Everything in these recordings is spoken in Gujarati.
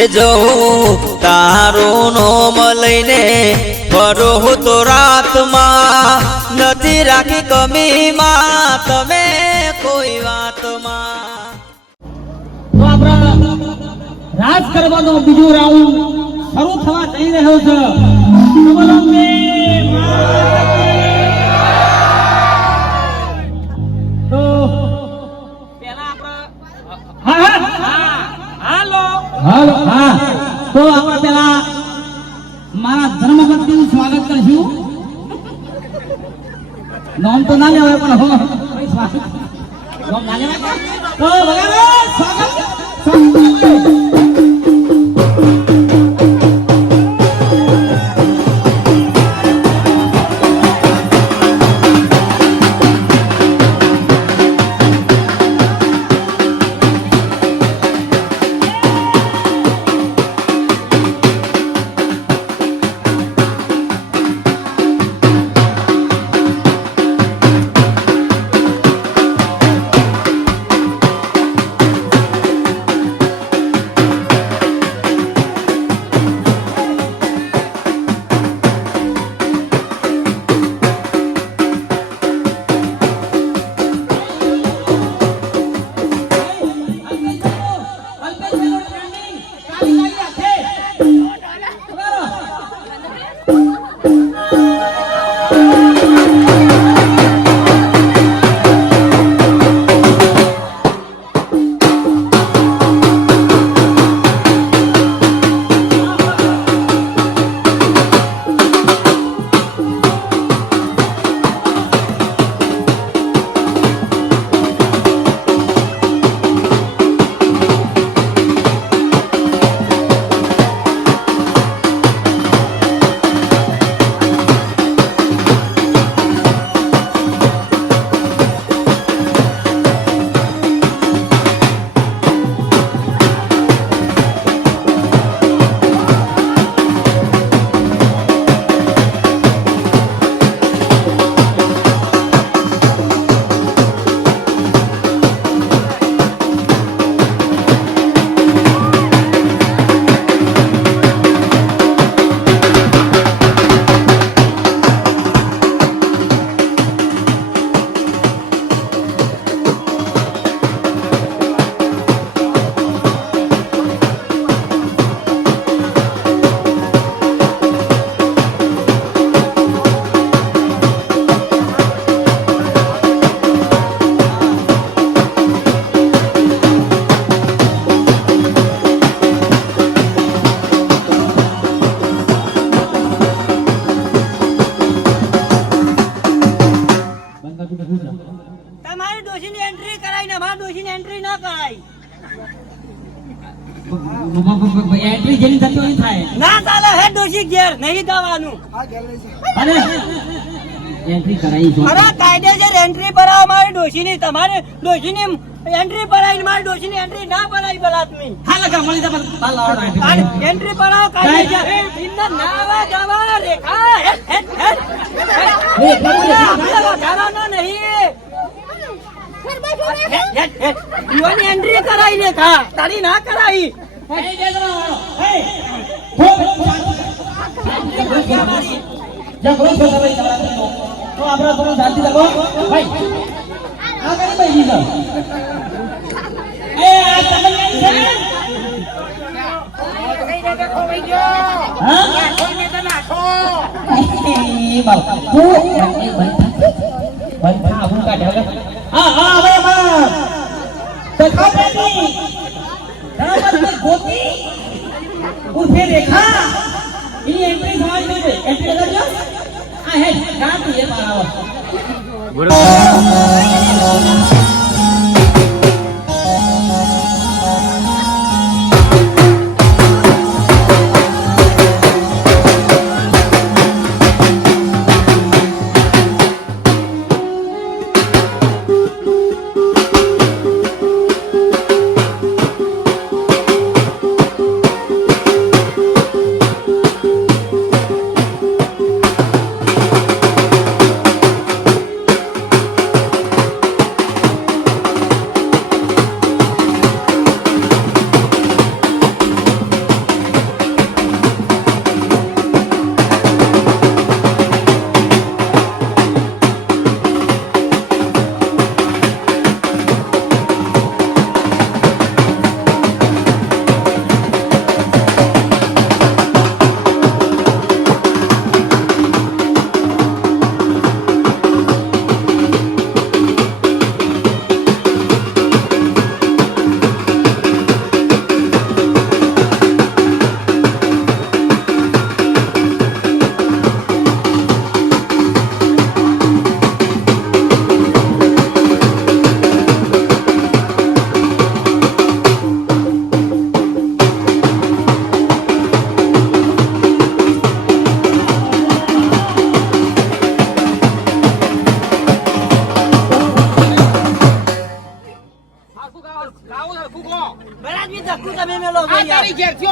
એ જવું તારું નોમ લઈને ફરો તો રાતમાં નથી રાખી કમીમાં તમે કોઈ વાતમાં. તો આપણા રાજ કરવાનો બીજો રાઉન્ડ શરૂ થવા જઈ રહ્યો છે. તો પેલા હાલો હા તો આપણે પેલા મારા ધર્મપત્નીનું સ્વાગત કરશું. નામ તો ના લેવાય પણ હો સ્વાગત નામ ના લેવાય તો વગાડો સ્વાગત. તમારી ડોશીની એન્ટ્રી કરાઈ ને મારી ડોશીની એન્ટ્રી ન કરાઈ. એન્ટ્રી જેની થતી હોય થાય ના ચાલે હે ડોશી ઘેર નહીં જવાનું. અરે એન્ટ્રી કરાઈ છે. અરે કાયદેસર એન્ટ્રી ભરાવો મારી ડોશીની. તમારે ડોશીની એન્ટ્રી ભરાઈ ને મારી ડોશીની એન્ટ્રી ના ભરાઈ બલાત્મી. હા લગા મળી જા બાલ લાવો એન્ટ્રી ભરાવો કાયદેસર. ઇન્દર નાવા જવા રેખા હે હે હે ઘરાનો નહીં. યુવાની એન્ટ્રી કરાઈ લે થા તારી ના કરાઈ. તો આપણે થોડું શાંતિ રાખો ભાઈ. આ કરી ભાઈ દીધો એ આ તમે હા કોઈને તો નાખો એ બાપા તું એ બંધા આવું કાઢે હવે. હા હા હવે માં સખા બેની ધર્મપત્ની ગોતી ઉર્ફે રેખા એની એન્ટ્રી થવાની છે. એન્ટ્રી કરજો. આ હે ગાંધી એ મારા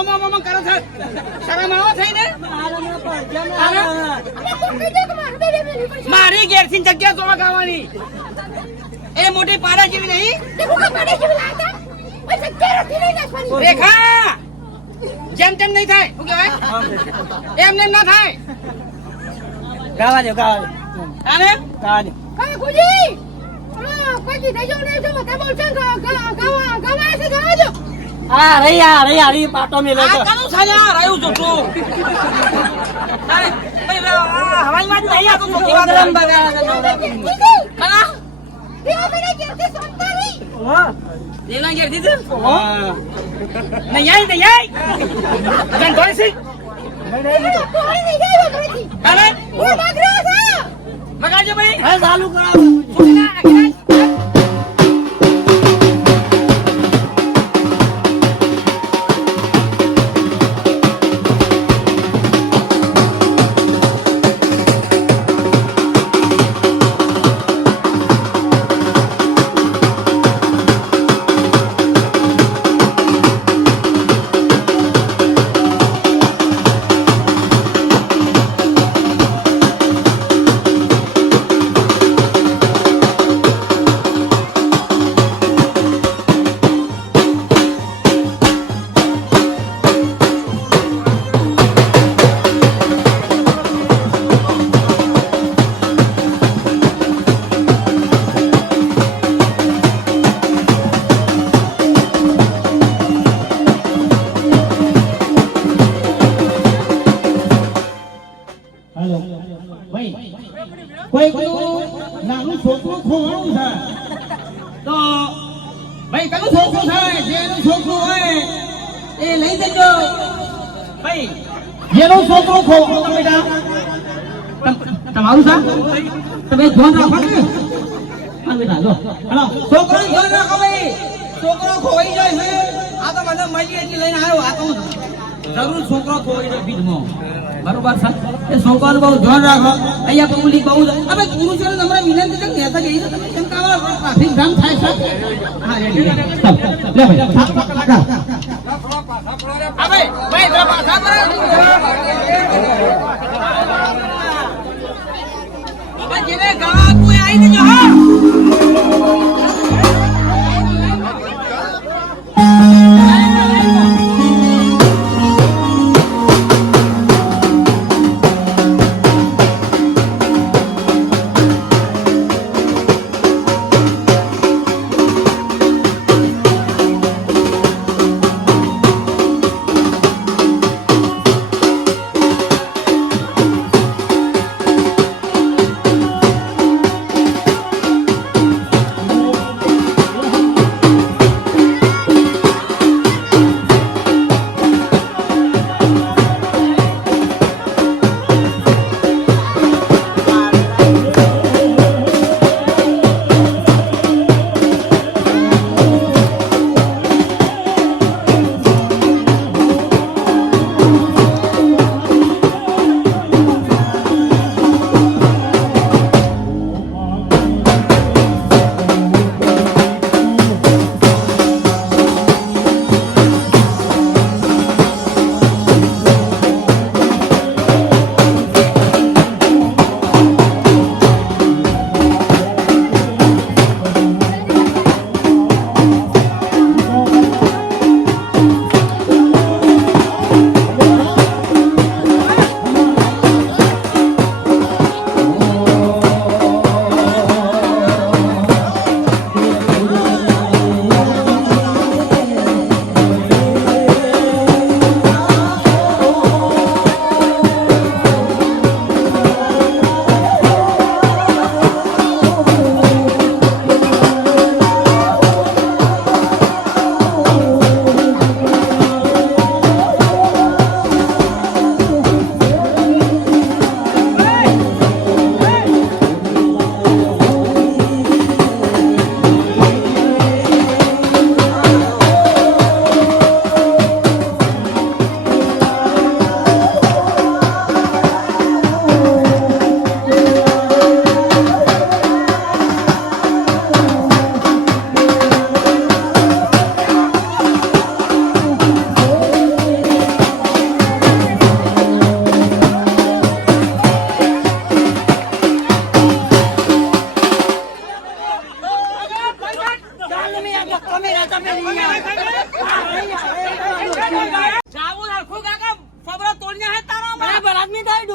ઓમો કરો છે શરમ આવો થઈ ને મારી ઘેરથી જગ્યા જોવા ગાવાની એ મોટી પારા જેવી નહીં રેખા જેમ તેમ નહીં થાય શું કહેવાય એમ નેમ ના થાય ગાવા દો અને ગાવા દો હા રહી પાટો મેલો આ કનું સાજા રહ્યું છું તું હવાઈ માં નહીં આતો તો કેવા ગરમ બગા કના દેના ઘેર દીધું નહીં આઈ જન થોડી સી અરે મગાજો ભાઈ હા ચાલુ કરાવો કોઈ નાનું છોકરું ખોવાનું છે તો ભાઈ કનું છોકરું છે જેનું છોકરું હોય એ લઈ જજો ભાઈ જેનું છોકરું ખોવાનું બેટા તમારું છે તમે ધ્યાન રાખો ને હા બેટા જો હાલો છોકરો ધ્યાન રાખો ભાઈ છોકરો ખોવાઈ જાય છે આ તો મને મળી એટલે લઈને આવ્યો આ તો જરૂર છોકરો ખોવાઈ જાય બીજમાં બરોબર છે એ છોકરાનું બહુ ધ્યાન રાખો અહીંયા પબ્લિક બહુ હવે પુરુષોને તમારે વિનંતી છે કહેતા જઈએ તો તમે કેમ કાવા ટ્રાફિક જામ થાય છે હા રેડી લે ભાઈ હા ભાઈ જરા પાછા પર હવે જેને ગળા કોઈ આવી જજો હા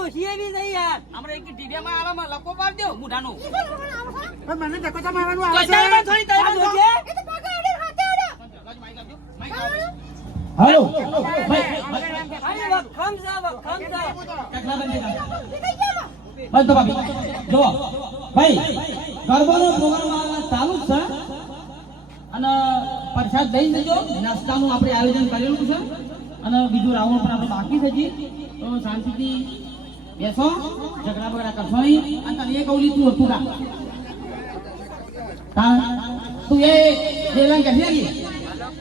ડોશી એવી નહીં યાર આપણે એક ટીવીમાં આવામાં લકો પાડ દો મુઢાનું પણ મને ધક્કો તો મારવાનું આવે છે તૈયાર થોડી તૈયાર આ ડોશી? એ તો પગે અડે હાથે અડે હાલો અરે વખમ જા ચકલા બંધ કર. એ કઈ ગયા બંધ તો ભાભી જો ભાઈ ગરબાનો પ્રોગ્રામ આ ચાલુ જ છે અને પ્રસાદ લઈ જજો નાસ્તાનું આપણે આયોજન કરેલું છે અને બીજું રાઉન્ડ પણ આપણે બાકી છે હજી તો શાંતિથી બેસો ઝઘડા બગડા કરશો નહીં અને તને એ કૌલી તું હતું કા તું એ દેવાંગ કહે છે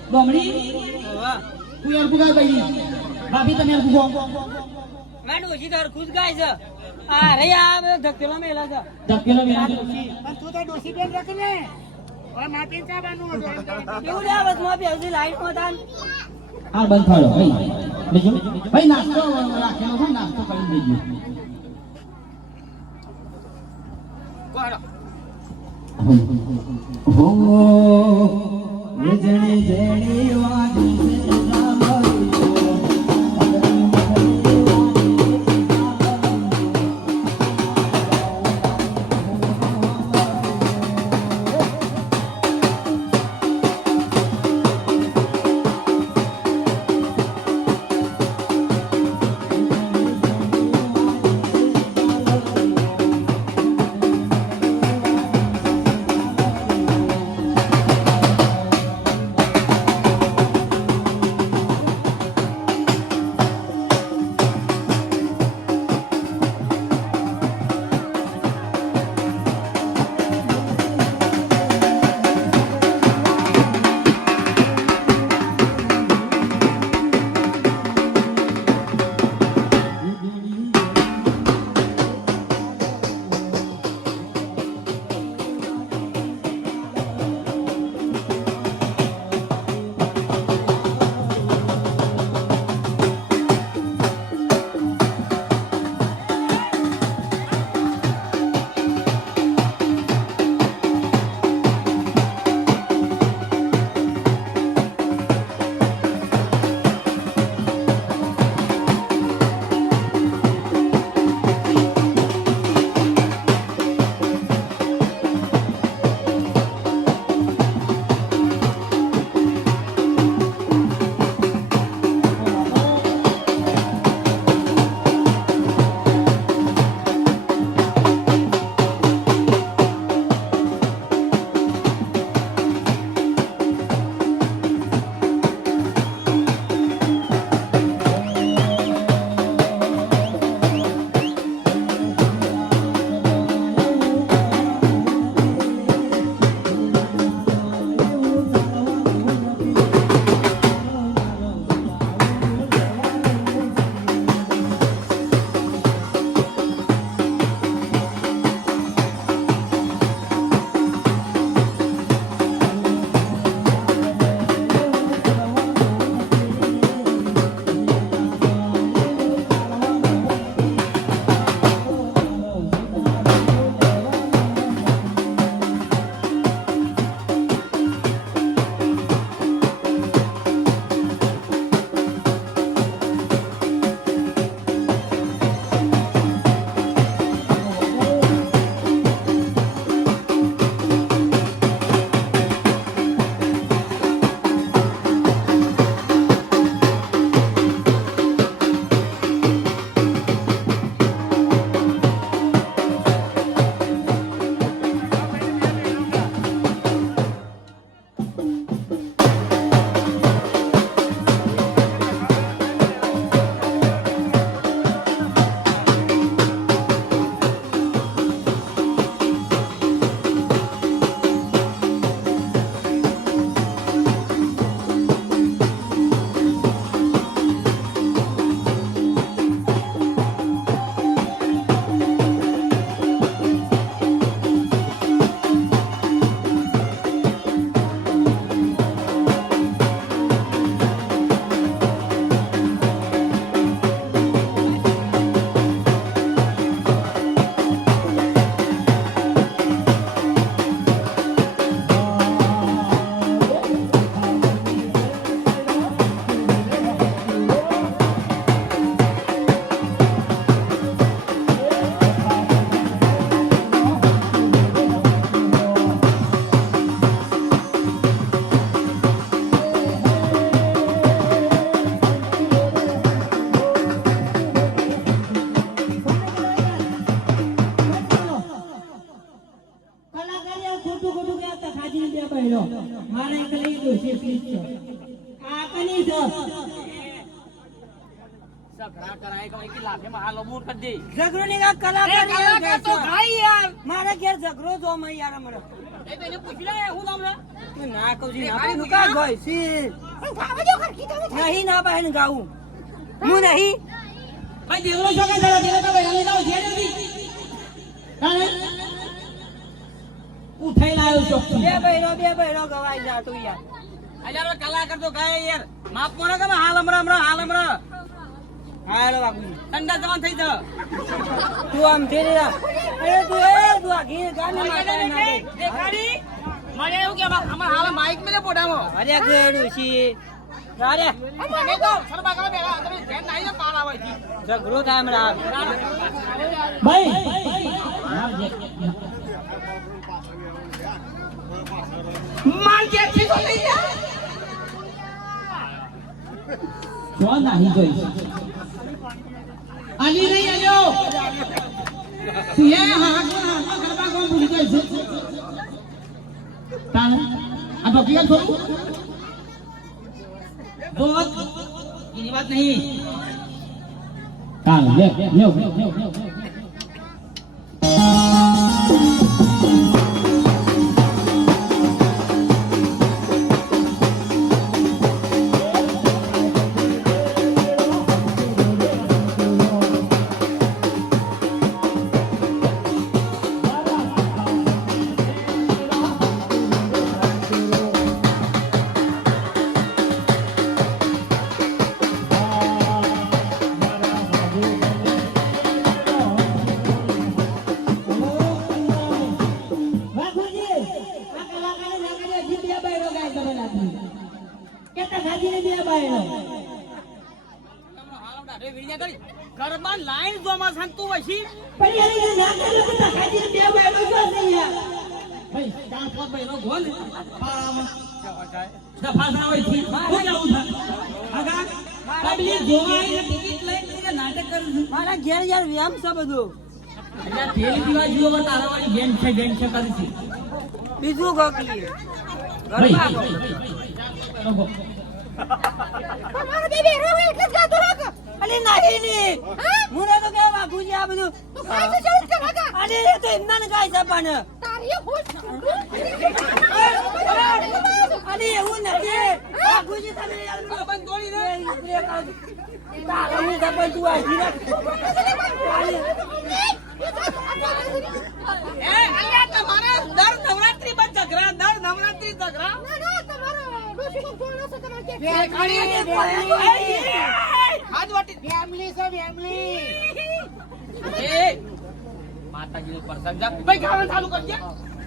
ડોમડી તું યાર ગુગા ભાઈ ભાભી તમે યાર ગુગો મેં ડોશી તાર ખુદ ગાય છે આ રે આ ધકેલો મેલા છે ધકેલો મેલા પણ તું તો ડોસી બેન રાખી ને ઓય માટી ચા બાનું હતું એમ કરે. કેવું લે બસ માં બેસી લાઈટ માં તાન હાલ બંધ થયો ભાઈ બીજું ભાઈ નાસ્તો રાખેલો છે નાસ્તો કરી દેજો હો જણી જણી વાગી સકરા કરાય કે કે લાફે માં હાલ બૂટ કરી દે ઝઘડો ની કાંઈક કલાકાર એ કલાકાર તો ગાય યાર. મારા ઘેર ઝઘડો જો અમે યાર હમણાં. એ તો એને પૂછી લે હું નામ લે એ ના કહું છું આપણે નું કાં ગોય સી નહીં ના પાહે ગાવું હું નહીં ભાઈ દેવરો છો કે જરા દેવરો ભાઈ લઈ જાવ જે જલ્દી કાને ઉઠાઈ લાયો છો બે બહેરો ગવાઈ જા તું યાર અલ્યા કલાકાર તો ગાય યાર માપ મોને કે હાલ હમણાં હાલો બાપુજી ઠંડા જવાન થઈ જા તું આમ થઈ રહ્યા તું આ ઘી ગાને માતા ના દે દેખાડી મને એવું કે અમાર હાલ માઈક મેલે પોડામો અરે ગેડું છી અરે મને તો સરબા કરે બેલા તમે ધ્યાન નહીં પાર આવે છે ઝઘડો થાય હમણાં ભાઈ માલ કે થી તો લઈ જા જો નહીં જોઈ આલી નહીં આલ્યો તું એ હા ગરબા કોણ ભૂલી ગઈ છે તાણ આ તો ક્યાં છોડું જો એની વાત નહીં કાલ લે ગરબા લાઈન જોમાં સંતું વસી ભાઈ કામ પર ભાઈ નો ગોલ પાળામાં સફાસા હોય છે હું જાઉં છું આગા પબ્લિક જોવા આવીને ટિકિટ લઈને કે નાટક કરું છું મારા ઘેર યાર વ્યામ છે બધું એટલે પેલી દીવા જીવો તારાવાળી ગેમ છે કરી છે બીજું ગોકી ભાઈ ગરબા અરે નહીં ની હું તો કે બાપુજી આ બધું અરે એ તો એમના ને ગાય છે પણ અરે એવું નથી બાપુજી તમે યાર બંધ તોડી દે તારા હું દબલ તું આ જીરા એ અલ્યા તમારા દર નવરાત્રી માં ઝઘરા હાથ વાટી ફેમિલી છે ફેમિલી એ માતાજી નો પ્રસંગ જા ભાઈ ગાવાનું ચાલુ કરજે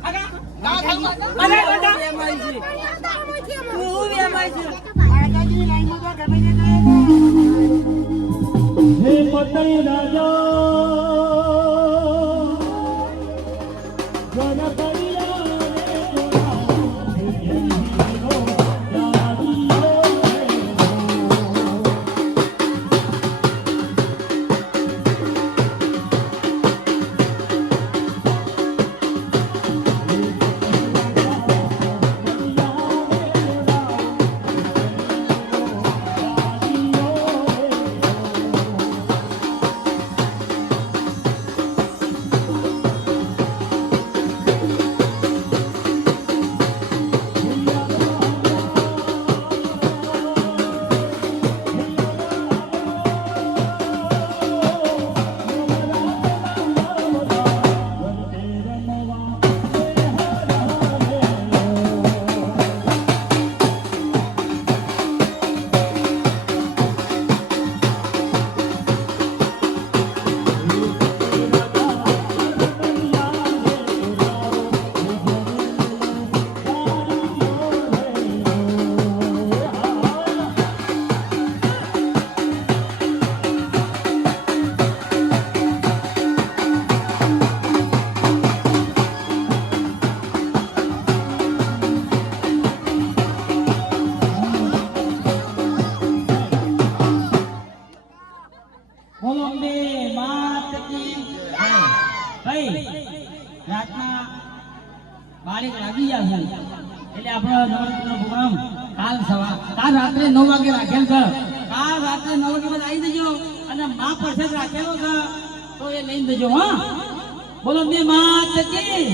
આગા ગાવાનું ચાલુ કર અરે બધા બેમાઈ છે તું બેમાઈ છે માતાજીની લાઈનમાં તો ગમે તે હે પતઈ રાજા રાતના 12 વાગી જશે એટલે આપણો નવરાત્રીનો પ્રોગ્રામ કાલ રાત્રે 9 વાગે રાખેલ છે. કાલ રાત્રે 9 વાગે આવી જજો. અને મા પ્રસાદ રાખેલો છે તો એ લઈને જજો હા બોલો બે માત કી.